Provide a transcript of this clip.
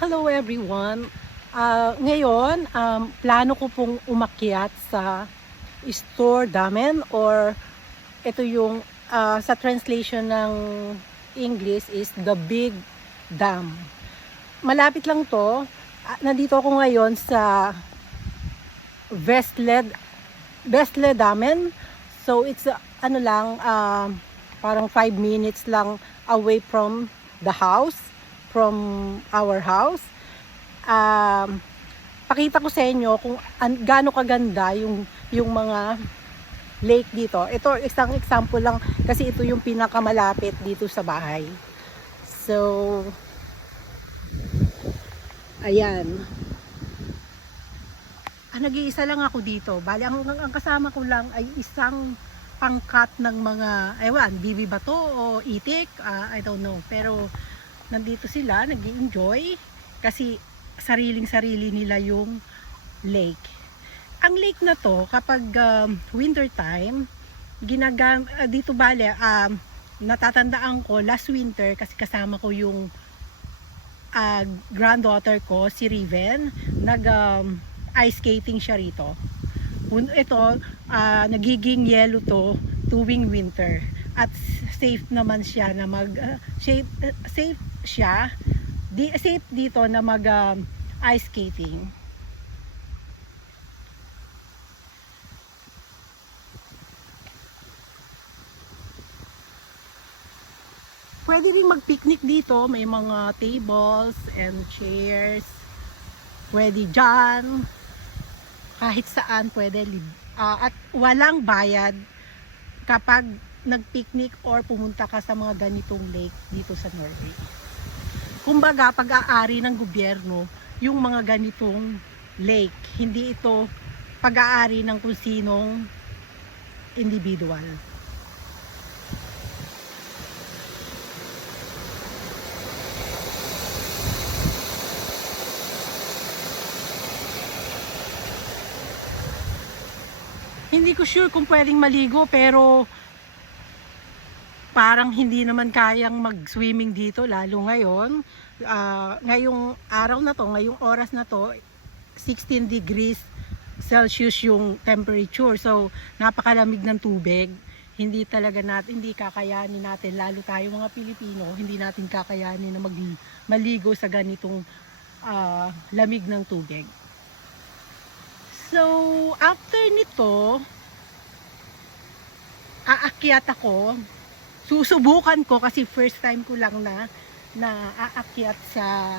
Hello everyone. Ngayon, plano ko pong umakyat sa store namin or ito yung sa translation ng English is the Big Dam. Malapit lang to. Nandito ako ngayon sa Vestle Damen. So it's parang 5 minutes lang away from the house, from our house. Pakita ko sa inyo kung gaano kaganda yung mga lake dito. Ito isang example lang kasi ito yung pinakamalapit dito sa bahay. So ayan. Nag-iisa lang ako dito. Bali ang kasama ko lang ay isang pangkat ng mga bibi ba to o itik, I don't know, pero nandito sila nag-i-enjoy kasi sariling-sarili nila yung lake. Ang lake na to kapag winter time dito natatandaan ko last winter kasi kasama ko yung granddaughter ko si Riven, ice skating siya rito. Ito nagiging yellow to tuwing winter at safe naman siya na safe dito na ice skating. Pwede rin mag-picnic dito, may mga tables and chairs. Pwede dyan, kahit saan pwede at walang bayad kapag nag-picnic or pumunta ka sa mga ganitong lake dito sa Norway. Kumbaga, pag-aari ng gobyerno yung mga ganitong lake. Hindi ito pag-aari ng kung sinong individual. Hindi ko sure kung pwedeng maligo pero parang hindi naman kayang mag-swimming dito lalo ngayon. Ngayong araw na to, ngayong oras na to, 16 degrees Celsius yung temperature. So napakalamig ng tubig. Hindi kakayanin natin, lalo tayo mga Pilipino, hindi natin kakayanin na maligo sa ganitong lamig ng tubig. So, after nito, aakyat ako. Susubukan ko kasi first time ko lang na aakyat sa